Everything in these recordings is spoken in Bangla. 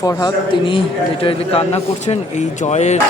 ফরহাদ, তিনি লিটারেলি কান্না করছেন, এই জয়ের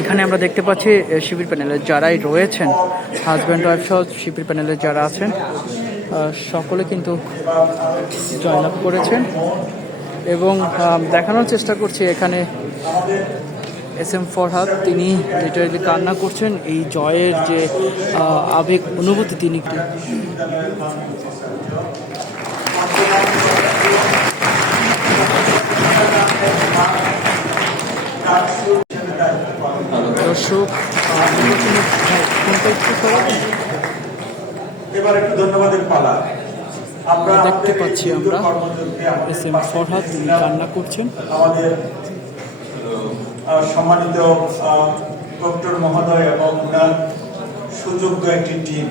এখানে আমরা দেখতে পাচ্ছি শিবির প্যানেলের যারাই রয়েছেন হাজব্যান্ড ওয়াইফ সহ শিবির প্যানেলের যারা আছেন সকলে কিন্তু জয়লাভ করেছেন। এবং দেখানোর চেষ্টা করছি এখানে এস এম ফরহাদ তিনি লিটারেলি কান্না করছেন। এই জয়ের যে আবেগ অনুভূতি তিনি দর্শক? এবার একটু ধন্যবাদের পালা। দেখতে পাচ্ছি আমরা এস এম ফরহাদ তিনি কান্না করছেন। আমাদের সম্মানিত ডক্টর মহোদয় এবং উনার সুযোগ্য একটি টিম।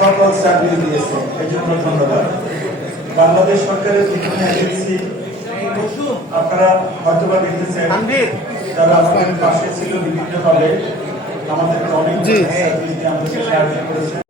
সকল সার্ভিস দিয়েছে। এই জন্য ধন্যবাদ। বাংলাদেশ সরকারের বিভিন্ন এজেন্সি আপনারা হয়তোবা দেখতেছেন যারা আমাদের পাশে ছিল বিভিন্নভাবে আমাদেরকে অনেক সাহায্য করেছে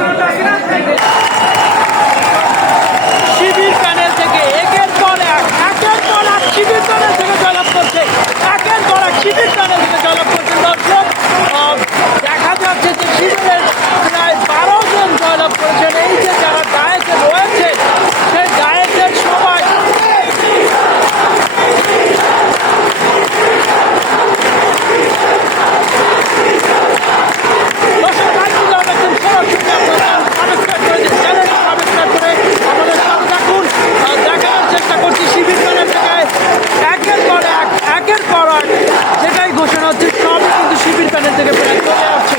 শিবির প্যানেল থেকে একের পর এক একের পর এক শিবির প্যানেল থেকে জয়লাভ করছে একের পর এক শিবির প্যানেল থেকে জয়লাভ করছে দর্শক আহ, দেখা যাচ্ছে যে শিবিরের প্রায় বারো জন জয়লাভ করেছেন এই যে যারা গায়কে রয়েছে সেই গায়কের সবাই দর্শক গানটি যারা দেখছেন সরাসরি আপনারা সাবস্ক্রাইব করে দিন চ্যানেলটি সাবস্ক্রাইব করে আমাদের সাথে থাকুন আর দেখানোর চেষ্টা করছি শিবির প্যানেল থেকে একের পর এক একের পর এক যেটাই ঘোষণা হচ্ছে সবই কিন্তু শিবির প্যানেল থেকে প্রায় চলে আসছে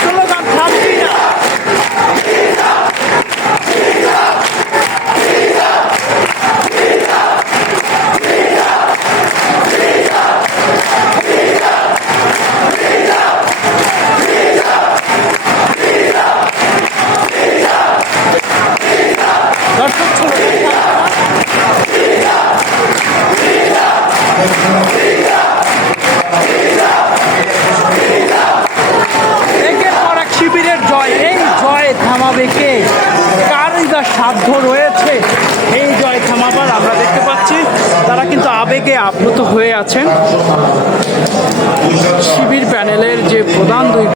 স্লোগান থামছি না দর্শক স্লোগান একের পর এক শিবিরের জয়। এই জয় থামাবে কে? কারই বা সাধ্য রয়েছে, এই জয় থামাবার আমরা দেখতে পাচ্ছি। তারা কিন্তু আবেগে আপ্লুত হয়ে আছেন, শিবির প্যানেলের যে প্রধান দুই